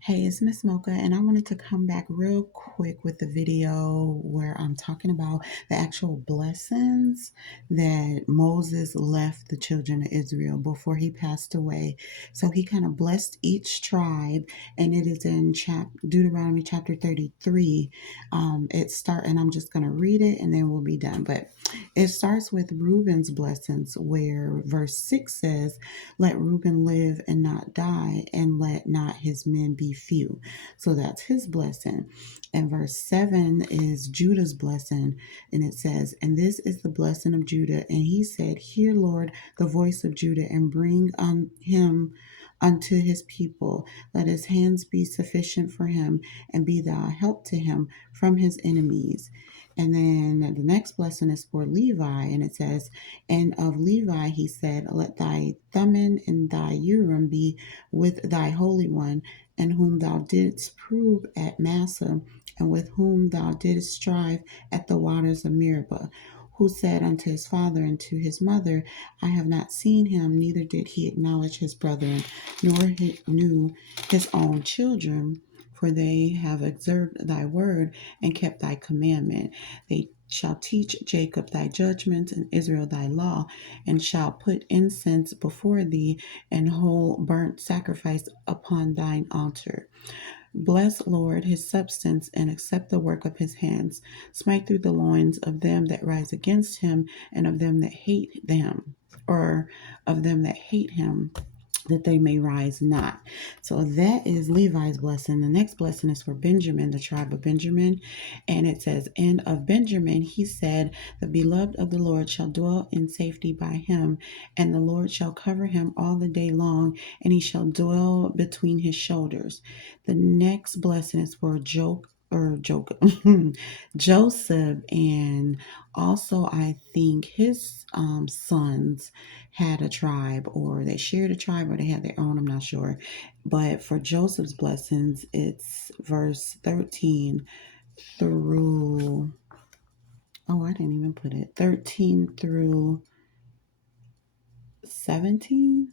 Hey, it's Miss Mocha, and I wanted to come back real quick with the video where I'm talking about the actual blessings that Moses left the children of Israel before he passed away. So he kind of blessed each tribe, and it is in Deuteronomy chapter 33. And I'm just going to read it and then we'll be done. But it starts with Reuben's blessings, where verse 6 says, let Reuben live and not die, and let not his men be few. So that's his blessing. And verse 7 is Judah's blessing. And it says, and this is the blessing of Judah. And he said, hear, Lord, the voice of Judah, and bring on him unto his people. Let his hands be sufficient for him, and be thou help to him from his enemies. And then the next blessing is for Levi, and it says, and of Levi he said, let thy Thummim and thy Urim be with thy Holy One, and whom thou didst prove at Massa, and with whom thou didst strive at the waters of Meribah, who said unto his father and to his mother, I have not seen him, neither did he acknowledge his brethren, nor he knew his own children, for they have observed thy word and kept thy commandment. They shall teach Jacob thy judgments and Israel thy law, and shall put incense before thee and whole burnt sacrifice upon thine altar. Bless, Lord, his substance, and accept the work of his hands. Smite through the loins of them that rise against him, and of them that hate them, or of them that hate him, that they may rise not. So that is Levi's blessing. The next blessing is for Benjamin, the tribe of Benjamin. And it says, and of Benjamin he said, the beloved of the Lord shall dwell in safety by him, and the Lord shall cover him all the day long, and he shall dwell between his shoulders. The next blessing is for Joseph, and also I think his sons had a tribe, or they shared a tribe, or they had their own, I'm not sure. But for Joseph's blessings, it's verse 13 through, oh, I didn't even put it, 13 through 17.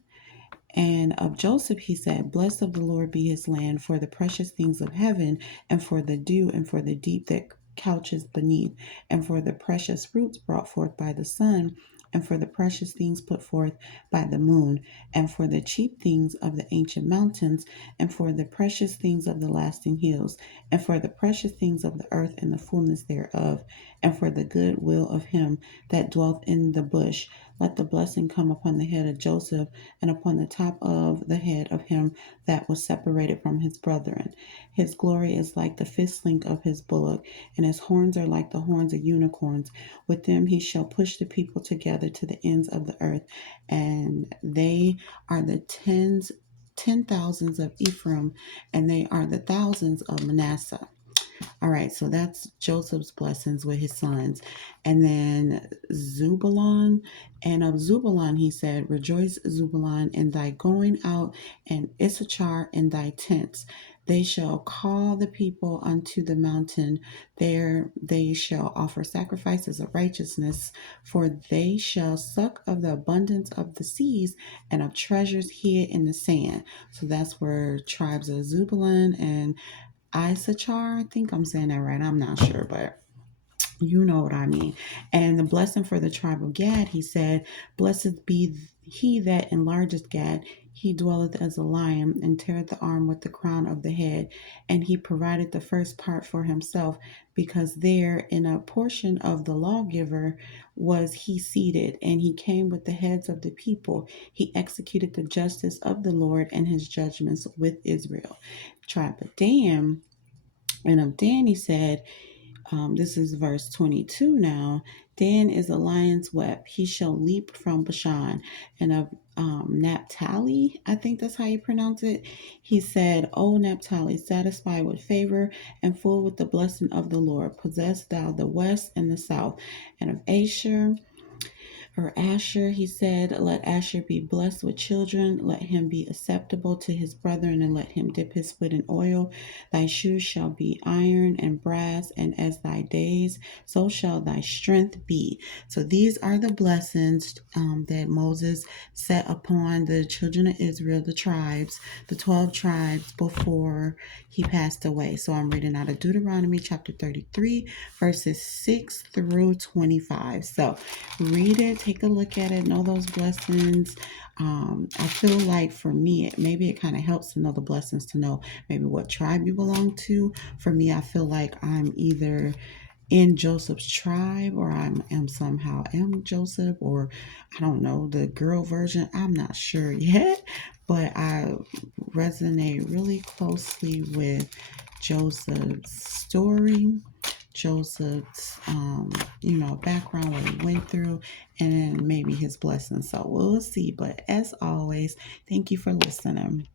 And of Joseph he said, blessed of the Lord be his land, for the precious things of heaven, and for the dew, and for the deep that couches beneath, and for the precious fruits brought forth by the sun, and for the precious things put forth by the moon, and for the cheap things of the ancient mountains, and for the precious things of the lasting hills, and for the precious things of the earth and the fullness thereof, and for the good will of him that dwelt in the bush. Let the blessing come upon the head of Joseph, and upon the top of the head of him that was separated from his brethren. His glory is like the fistling of his bullock, and his horns are like the horns of unicorns. With them he shall push the people together to the ends of the earth, and they are the ten thousands of Ephraim, and they are the thousands of Manasseh. All right, so that's Joseph's blessings with his sons. And then Zebulon, and of Zebulon he said, rejoice, Zebulon, in thy going out, and Issachar in thy tents. They shall call the people unto the mountain. There they shall offer sacrifices of righteousness, for they shall suck of the abundance of the seas, and of treasures hid in the sand. So that's where tribes of Zebulun and Issachar, I think I'm saying that right. I'm not sure, but you know what I mean. And the blessing for the tribe of Gad, he said, blessed be he that enlargeth Gad. He dwelleth as a lion, and teareth the arm with the crown of the head. And he provided the first part for himself, because there in a portion of the lawgiver was he seated, and he came with the heads of the people. He executed the justice of the Lord and his judgments with Israel. Tribe of Dan, and of Dan he said, this is verse 22 now. Dan is a lion's whelp. He shall leap from Bashan. And of Naphtali, I think that's how you pronounce it. He said, O Naphtali, satisfied with favor and full with the blessing of the Lord, possess thou the west and the south. And of Asher, Or Asher, he said, let Asher be blessed with children, let him be acceptable to his brethren, and let him dip his foot in oil. Thy shoes shall be iron and brass, and as thy days, so shall thy strength be. So these are the blessings that Moses set upon the children of Israel, the tribes, the 12 tribes before he passed away. So I'm reading out of Deuteronomy chapter 33, verses 6 through 25. So read it, take a look at it, know those blessings. I feel like for me, maybe it kind of helps to know the blessings, to know maybe what tribe you belong to. For me, I feel like I'm either in Joseph's tribe, or I am somehow am Joseph, or I don't know, the girl version. I'm not sure yet, but I resonate really closely with Joseph's story, Joseph's background, what he went through, and maybe his blessings. So we'll see. But as always, thank you for listening.